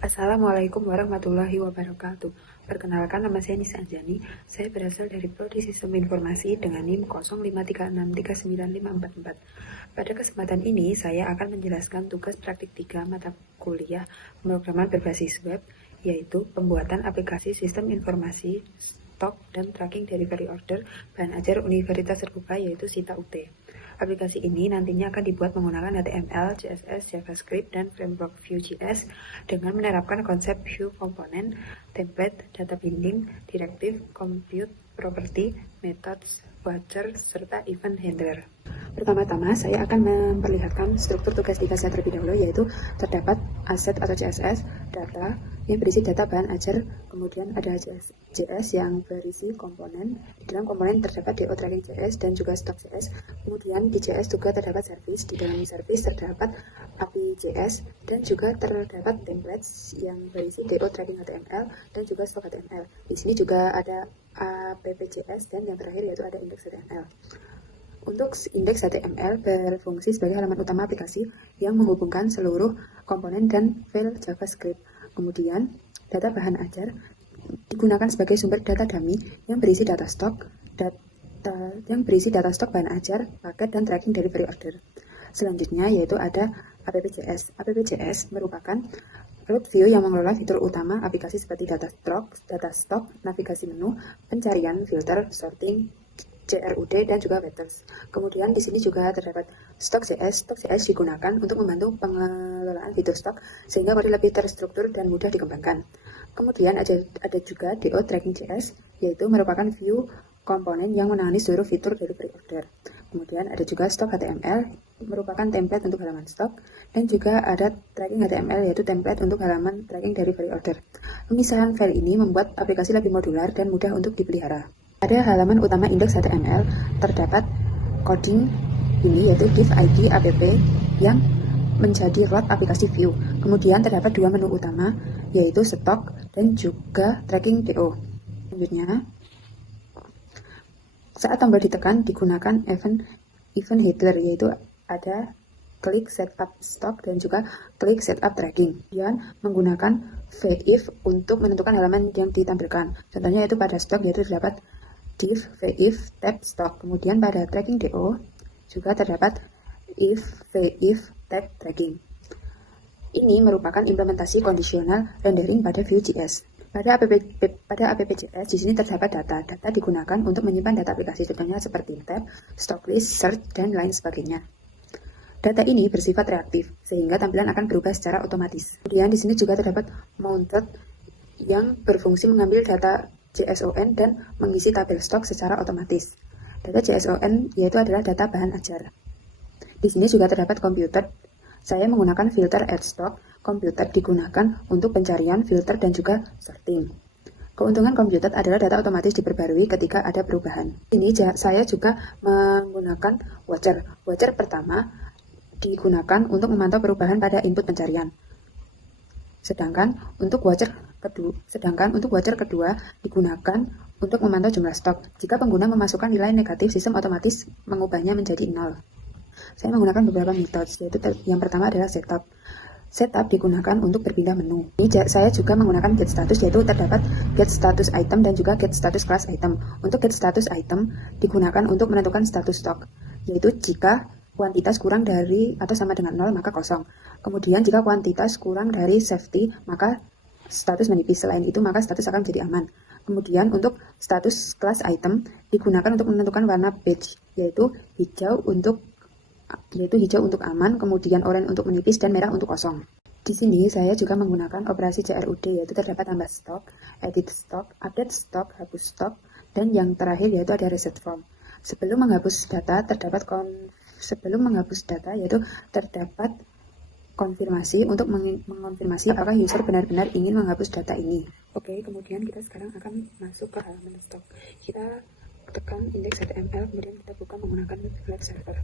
Assalamualaikum warahmatullahi wabarakatuh. Perkenalkan, nama saya Nisa Anjani. Saya berasal dari Prodi Sistem Informasi dengan NIM 0536395544. Pada kesempatan ini, saya akan menjelaskan tugas praktik 3 mata kuliah pemrograman berbasis web, yaitu pembuatan aplikasi sistem informasi, stok, dan tracking delivery order bahan ajar Universitas Terbuka, yaitu SITA UT. Aplikasi ini nantinya akan dibuat menggunakan HTML, CSS, JavaScript, dan framework Vue.js dengan menerapkan konsep view komponen, template, data binding, directive, compute, property, methods, watcher, serta event handler. Pertama-tama, saya akan memperlihatkan struktur tugas di saya terlebih dahulu, yaitu terdapat aset atau CSS, data yang berisi data bahan ajar, kemudian ada JS yang berisi komponen. Di dalam komponen terdapat DO tracking JS dan juga stock JS. Kemudian di JS juga terdapat service, di dalam service terdapat API JS dan juga terdapat templates yang berisi DO tracking HTML dan juga stock HTML. Di sini juga ada APPJS dan yang terakhir yaitu ada index HTML. Untuk indeks HTML berfungsi sebagai halaman utama aplikasi yang menghubungkan seluruh komponen dan file JavaScript. Kemudian, data bahan ajar digunakan sebagai sumber data dummy yang berisi data stok bahan ajar, paket, dan tracking delivery order. Selanjutnya yaitu ada APPJS. APPJS merupakan root view yang mengelola fitur utama aplikasi seperti data stok, navigasi menu, pencarian, filter, sorting, CRUD, dan juga vectors. Kemudian di sini juga terdapat stok JS. Stok JS digunakan untuk membantu pengelolaan fitur stok sehingga kode lebih terstruktur dan mudah dikembangkan. Kemudian ada juga DO tracking JS, yaitu merupakan view komponen yang menangani seluruh fitur delivery order. Kemudian ada juga stok HTML, merupakan template untuk halaman stok, dan juga ada tracking HTML, yaitu template untuk halaman tracking delivery order. Pemisahan file ini membuat aplikasi lebih modular dan mudah untuk dipelihara. Pada halaman utama indeks HTML terdapat coding ini, yaitu div id app yang menjadi root aplikasi view. Kemudian terdapat dua menu utama, yaitu stok dan juga tracking DO. Selanjutnya, saat tombol ditekan digunakan event handler, yaitu ada klik setup stock dan juga klik setup tracking. Kemudian menggunakan if untuk menentukan halaman yang ditampilkan. Contohnya yaitu pada stok yaitu terdapat div if tab stock. Kemudian pada tracking DO juga terdapat if tab tracking. Ini merupakan implementasi kondisional rendering pada Vue.js. Pada APPJS di sini terdapat data. Data digunakan untuk menyimpan data aplikasi, contohnya seperti tab, stock list, search, dan lain sebagainya. Data ini bersifat reaktif, sehingga tampilan akan berubah secara otomatis. Kemudian di sini juga terdapat mounted yang berfungsi mengambil data JSON dan mengisi tabel stok secara otomatis. Data JSON yaitu adalah data bahan ajar. Di sini juga terdapat computer. Saya menggunakan filter add stock. Computer digunakan untuk pencarian, filter, dan juga sorting. Keuntungan computer adalah data otomatis diperbarui ketika ada perubahan. Ini saya juga menggunakan watcher. Watcher pertama digunakan untuk memantau perubahan pada input pencarian. Sedangkan untuk watcher kedua digunakan untuk memantau jumlah stok. Jika pengguna memasukkan nilai negatif, sistem otomatis mengubahnya menjadi 0. Saya menggunakan beberapa metode, yaitu yang pertama adalah setup. Setup digunakan untuk berpindah menu. Ini saya juga menggunakan get status, yaitu terdapat get status item dan juga get status class item. Untuk get status item digunakan untuk menentukan status stok, yaitu jika kuantitas kurang dari atau sama dengan 0 maka kosong. Kemudian jika kuantitas kurang dari safety maka status menipis. Selain itu maka status akan menjadi aman. Kemudian untuk status class item digunakan untuk menentukan warna beige, yaitu hijau untuk aman, kemudian oranye untuk menipis, dan merah untuk kosong. Di sini saya juga menggunakan operasi CRUD, yaitu terdapat tambah stok, edit stok, update stok, hapus stok, dan yang terakhir yaitu ada reset form. Sebelum menghapus data yaitu terdapat konfirmasi untuk mengonfirmasi apakah user benar-benar ingin menghapus data ini. Oke, kemudian kita sekarang akan masuk ke halaman stok. Kita tekan indeks HTML, kemudian kita buka menggunakan web server.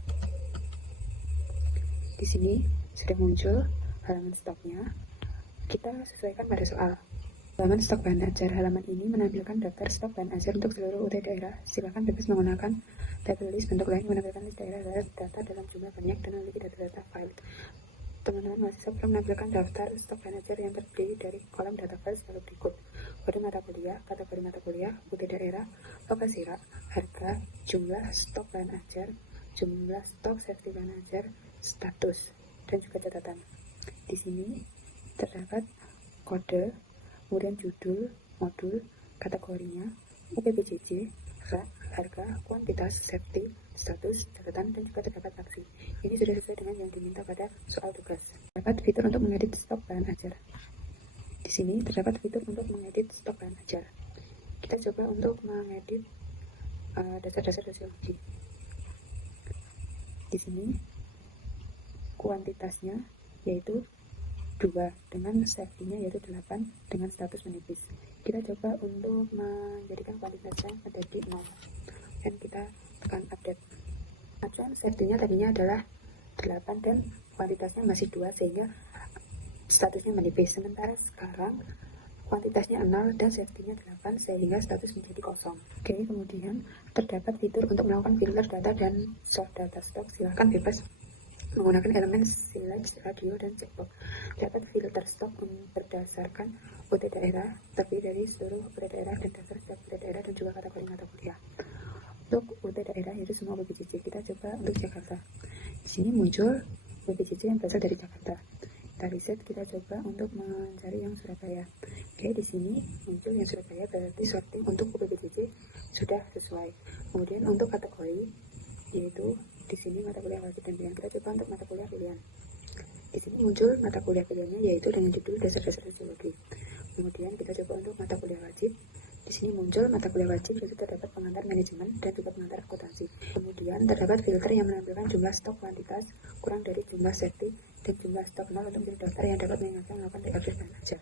Di sini sudah muncul halaman stoknya. Kita sesuaikan pada soal. Halaman stok bahan ajar. Halaman ini menampilkan daftar stok bahan ajar untuk seluruh UT daerah. Silakan bebas menggunakan table list. Bentuk lain menampilkan list daerah data dalam jumlah banyak dan memiliki data-data file. Teman-teman mahasiswa perlu menampilkan daftar stok manajer yang terdiri dari kolom data file sebagai berikut: kode mata kuliah, kategori mata kuliah, UT daerah, lokasi rak, harga, jumlah stok bahan ajar, jumlah stok safety bahan ajar, status, dan juga catatan. Di sini terdapat kode, kemudian judul, modul, kategorinya, UPBJJ, rak, harga, kuantitas, safety, status, catatan, dan juga terdapat aksi. Ini sudah sesuai dengan yang diminta pada soal tugas. Terdapat fitur untuk mengedit stok bahan ajar. Di sini terdapat fitur untuk mengedit stok bahan ajar. Kita coba untuk mengedit dasar-dasar sosiologi. Di sini kuantitasnya yaitu 2 dengan safety-nya yaitu 8 dengan status menipis. Kita coba untuk menjadikan kuantitasnya menjadi 0 dan kita tekan update. Acuan safety-nya tadinya adalah 8 dan kuantitasnya masih 2 sehingga statusnya menipis. Sementara sekarang kuantitasnya 0 dan safety-nya 8 sehingga status menjadi kosong. Oke, kemudian terdapat fitur untuk melakukan filter data dan sort data stok. Silahkan bebas menggunakan elemen select, radio, dan checkbox. Dapat filter stok berdasarkan UT daerah, terdiri dari seluruh UT daerah dan daftar setiap UT daerah dan juga kategori mata kuliah. Untuk UT daerah yaitu semua UPBJJ. Kita coba untuk Jakarta. Di sini muncul UPBJJ yang berasal dari Jakarta. Kita riset, kita coba untuk mencari yang Surabaya. Oke, di sini muncul yang Surabaya, berarti sorting untuk UPBJJ sudah sesuai. Kemudian untuk kategori yaitu di sini mata kuliah wajib dan pilihan. Kita coba untuk mata kuliah pilihan. Di sini muncul mata kuliah pilihannya yaitu dengan judul dasar-dasar sosiologi. Kemudian kita coba untuk mata kuliah wajib. Di sini muncul mata kuliah wajib yaitu terdapat pengantar manajemen dan juga pengantar akuntansi. Kemudian terdapat filter yang menampilkan jumlah stok kuantitas kurang dari jumlah safety dan jumlah stok 0 untuk menjadi daftar yang dapat mengingatkan melakukan reupdate bahan ajar.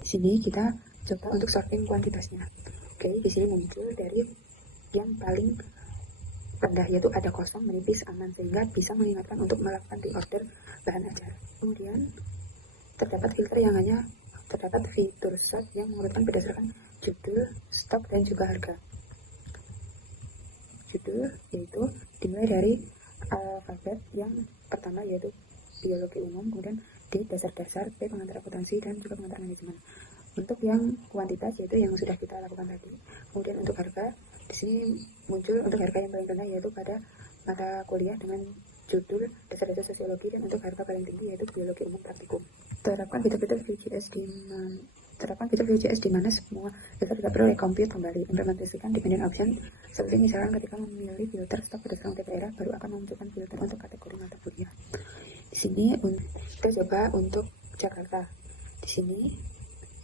Di sini kita coba untuk sorting kuantitasnya. Oke, di sini muncul dari yang paling rendah yaitu ada kosong, menipis, aman sehingga bisa mengingatkan untuk melakukan reorder bahan ajar. Kemudian terdapat filter yang hanya terdapat fitur sort yang mengurutkan berdasarkan judul, stok, dan juga harga. Judul yaitu dimulai dari alfabet yang pertama yaitu biologi umum, kemudian D dasar-dasar, P pengantar akuntansi, dan juga pengantar manajemen. Untuk yang kuantitas yaitu yang sudah kita lakukan tadi. Kemudian untuk harga, di sini muncul untuk harga yang paling rendah yaitu pada mata kuliah dengan judul dasar-dasar sosiologi, dan untuk harga paling tinggi yaitu biologi umum praktikum. Terapkan fitur-fitur VJS di mana semua data tidak perlu recompute kembali. Implementasikan dependent option seperti misalkan ketika memilih filter stok berdasarkan UT daerah baru akan memunculkan filter untuk kategori mata kuliah. Di sini kita coba untuk Jakarta. Di sini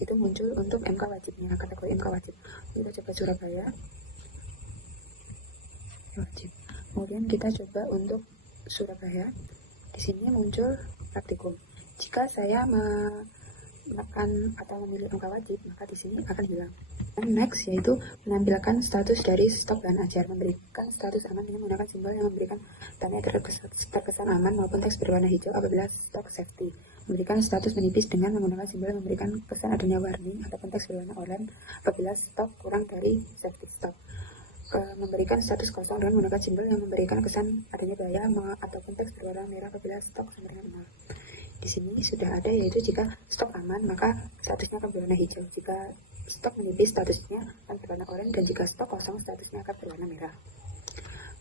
itu muncul untuk MK wajibnya, kategori MK wajib. Kita coba Surabaya wajib. Kemudian kita coba untuk Surabaya. Di sini muncul praktikum. Jika saya menekan atau memilih MK wajib, maka di sini akan hilang. Dan next yaitu menampilkan status dari stok bahan ajar, memberikan status aman dengan menggunakan simbol yang memberikan tanda terkesan aman maupun teks berwarna hijau apabila stok safety. Memberikan status menipis dengan menggunakan simbol yang memberikan kesan adanya warning ataupun teks berwarna oranye apabila stok kurang dari safety stok. Memberikan status kosong dengan menggunakan simbol yang memberikan kesan adanya bahaya ataupun teks berwarna merah apabila stok sama dengan 0. Di sini sudah ada yaitu jika stok aman maka statusnya akan berwarna hijau, jika stok menipis statusnya akan berwarna oranye, dan jika stok kosong statusnya akan berwarna merah.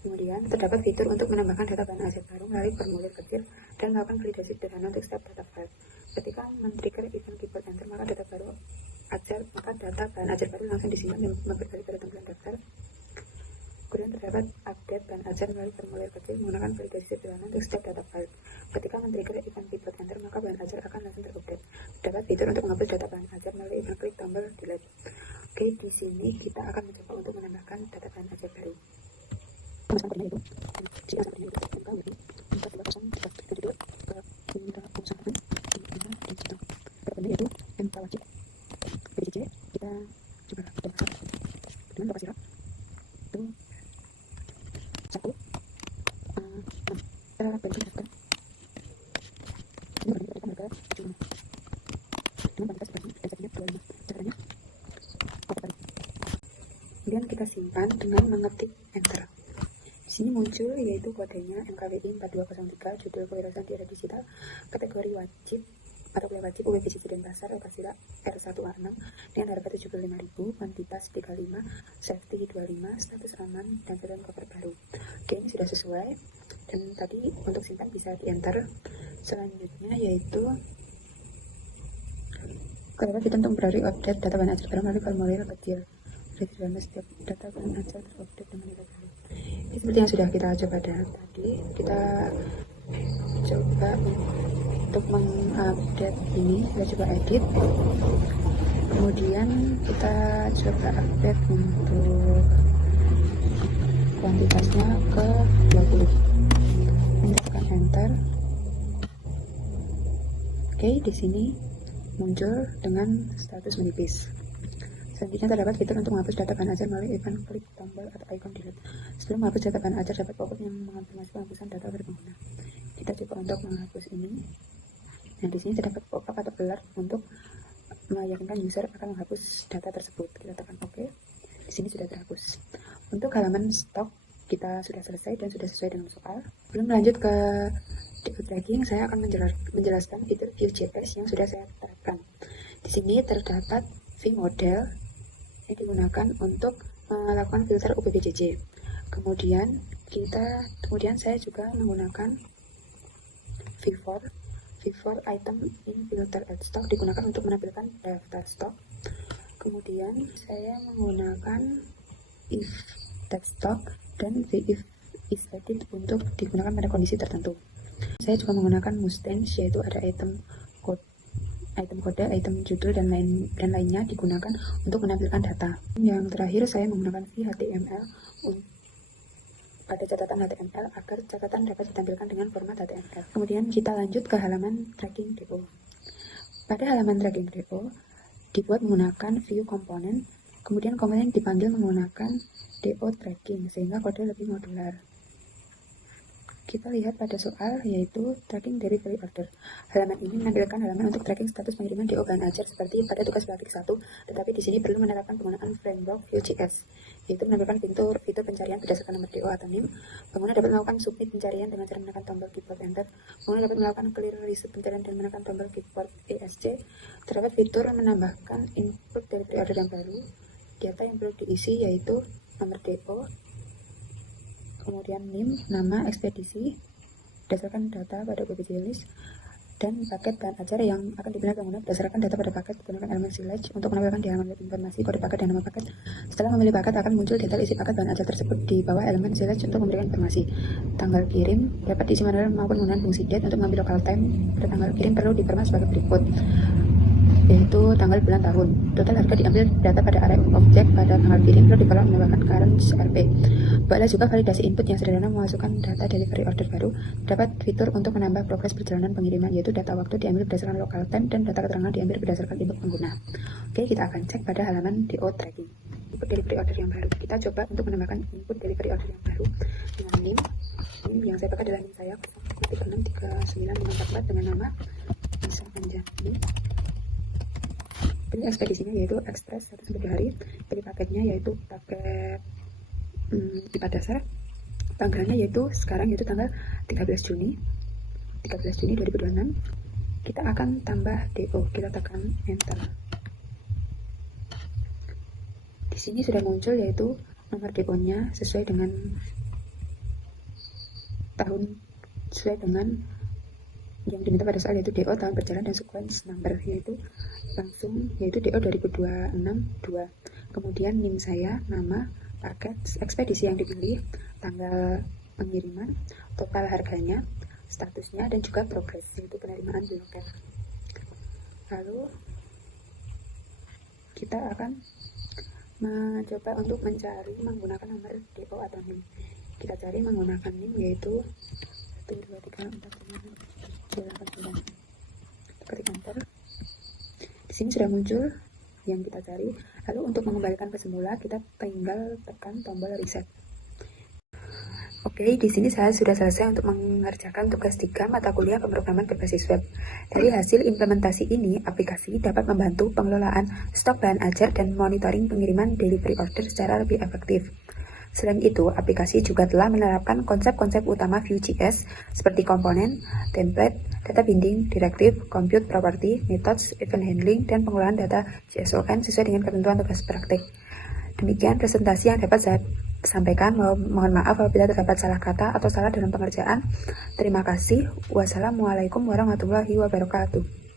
Kemudian terdapat fitur untuk menambahkan data bahan ajar baru melalui formulir kecil dan melakukan validasi sederhana untuk setiap data file. Ketika men-trigger event keyboard enter maka data bahan ajar baru langsung disimpan dan memberi pada tampilan daftar. Kemudian terdapat update bahan ajar melalui formulir kecil menggunakan validasi sederhana untuk setiap data file. Ketika men-trigger event keyboard enter maka bahan ajar akan langsung terupdate. Terdapat fitur untuk menghapus data bahan ajar melalui event klik tombol delete. Oke, di sini kita akan mencoba untuk menambahkan data bahan ajar baru. Yaitu MK wajib PJJ, kita coba dengan lokasi rak itu 1 kita berikan harga ini berikan harga 75 dengan kuantitas berasnya dan satunya 25. Caranya kemudian kita simpan dengan mengetik enter. Di sini muncul yaitu kodenya MKWI 4203, judul kewirausahaan di era digital, kategori wajib atau kuliah wajib UPBJJ Denpasar, Pancasila R1A6 dengan harga 75.000, kuantitas 35, safety 25, status aman dan fitur cover baru. Oke, ini sudah sesuai dan tadi untuk simpan bisa di enter. Selanjutnya yaitu terdapat fitur untuk memperbarui update data bahan ajar baru melalui formulir kecil. Dalam setiap data bahan ajar terupdate dengan nilai baru. Ini seperti yang sudah kita coba tadi, kita coba untuk mengupdate ini, kita coba edit, kemudian kita coba update untuk kuantitasnya ke 20. Kita tekan enter. Oke, di sini muncul dengan status menipis. Selanjutnya terdapat fitur untuk menghapus data bahan ajar melalui event klik tombol atau icon delete. Sebelum menghapus data bahan ajar, dapat pop-up yang mengonfirmasi penghapusan data dari pengguna. Kita coba untuk menghapus ini. Nah, di sini terdapat pop-up atau alert untuk meyakinkan user akan menghapus data tersebut. Kita tekan OK. Di sini sudah terhapus. Untuk halaman stok kita sudah selesai dan sudah sesuai dengan soal. Sebelum lanjut ke DO tracking, saya akan menjelaskan fitur Vue.js yang sudah saya terapkan. Di sini terdapat view model yang digunakan untuk melakukan filter UPBJJ. Kemudian saya juga menggunakan V4 item in filter at stock digunakan untuk menampilkan daftar stok. Kemudian saya menggunakan if that stock dan if is edit untuk digunakan pada kondisi tertentu. Saya juga menggunakan Mustang, yaitu ada item kode, item judul dan lainnya digunakan untuk menampilkan data. Yang terakhir saya menggunakan HTML pada catatan HTML agar catatan dapat ditampilkan dengan format HTML. Kemudian kita lanjut ke halaman tracking DO. Pada halaman tracking DO dibuat menggunakan view komponen, kemudian komponen dipanggil menggunakan DO tracking sehingga kode lebih modular. Kita lihat pada soal yaitu tracking delivery order. Halaman ini menampilkan halaman untuk tracking status pengiriman DO bahan ajar seperti pada tugas praktik 1, tetapi di sini perlu menerapkan penggunaan framework Vue.js, yaitu menampilkan fitur pencarian berdasarkan nomor DO atau NIM. Pengguna dapat melakukan submit pencarian dengan cara menekan tombol keyboard enter. Pengguna dapat melakukan clear result pencarian dengan menekan tombol keyboard ESC. Terdapat fitur menambahkan input delivery order yang baru. Data yang perlu diisi yaitu nomor DO, kemudian NIM, nama, ekspedisi, berdasarkan data pada UPBJJ list, dan paket bahan ajar yang akan dibina pengguna berdasarkan data pada paket menggunakan elemen silage untuk menampilkan di halaman web informasi kode paket dan nama paket. Setelah memilih paket akan muncul detail isi paket bahan ajar tersebut di bawah elemen silage untuk memberikan informasi. Tanggal kirim dapat diisi manual maupun menggunakan fungsi date. Untuk mengambil local time pada tanggal kirim perlu dipermas sebagai berikut, yaitu tanggal, bulan, tahun. Total harga diambil data pada array objek pada tanggal kirim perlu diperoleh menambahkan current RP. Buatlah juga validasi input yang sederhana memasukkan data delivery order baru. Dapat fitur untuk menambah progres perjalanan pengiriman, yaitu data waktu diambil berdasarkan local time dan data keterangan diambil berdasarkan input pengguna. Oke, kita akan cek pada halaman DO tracking. Input delivery order yang baru. Kita coba untuk menambahkan input delivery order yang baru dengan NIM yang saya pakai adalah NIM saya 63944 dengan nama Bisa Anjani. Pilih ekspedisinya yaitu ekspres 1-3 hari. Pilih paketnya yaitu paket IPA dasar. Tanggalnya yaitu sekarang yaitu tanggal 13 Juni 2026. Kita akan tambah DO. Kita tekan enter. Di sini sudah muncul yaitu nomor DO-nya sesuai dengan tahun, sesuai dengan yang diminta pada soal, yaitu DO tahun berjalan dan sequence number yaitu DO 2026-2. Kemudian NIM saya, nama, paket, ekspedisi yang dipilih, tanggal pengiriman, total harganya, statusnya, dan juga progres yaitu penerimaan di loket. Lalu kita akan mencoba untuk mencari menggunakan nomor DO atau NIM. Kita cari menggunakan NIM yaitu 1, 2, 3, 4, 5, 6, 7, 8, 9. Ketik enter. Di sini sudah muncul yang kita cari. Lalu untuk mengembalikan ke semula kita tinggal tekan tombol reset. Oke, di sini saya sudah selesai untuk mengerjakan tugas 3 mata kuliah pemrograman berbasis web. Dari hasil implementasi ini, aplikasi dapat membantu pengelolaan stok bahan ajar dan monitoring pengiriman delivery order secara lebih efektif. Selain itu, aplikasi juga telah menerapkan konsep-konsep utama Vue.js seperti komponen, template, data binding, directive, compute property, methods, event handling, dan pengelolaan data JSON sesuai dengan ketentuan tugas praktik. Demikian presentasi yang dapat saya sampaikan. Mohon maaf apabila terdapat salah kata atau salah dalam pengerjaan. Terima kasih. Wassalamualaikum warahmatullahi wabarakatuh.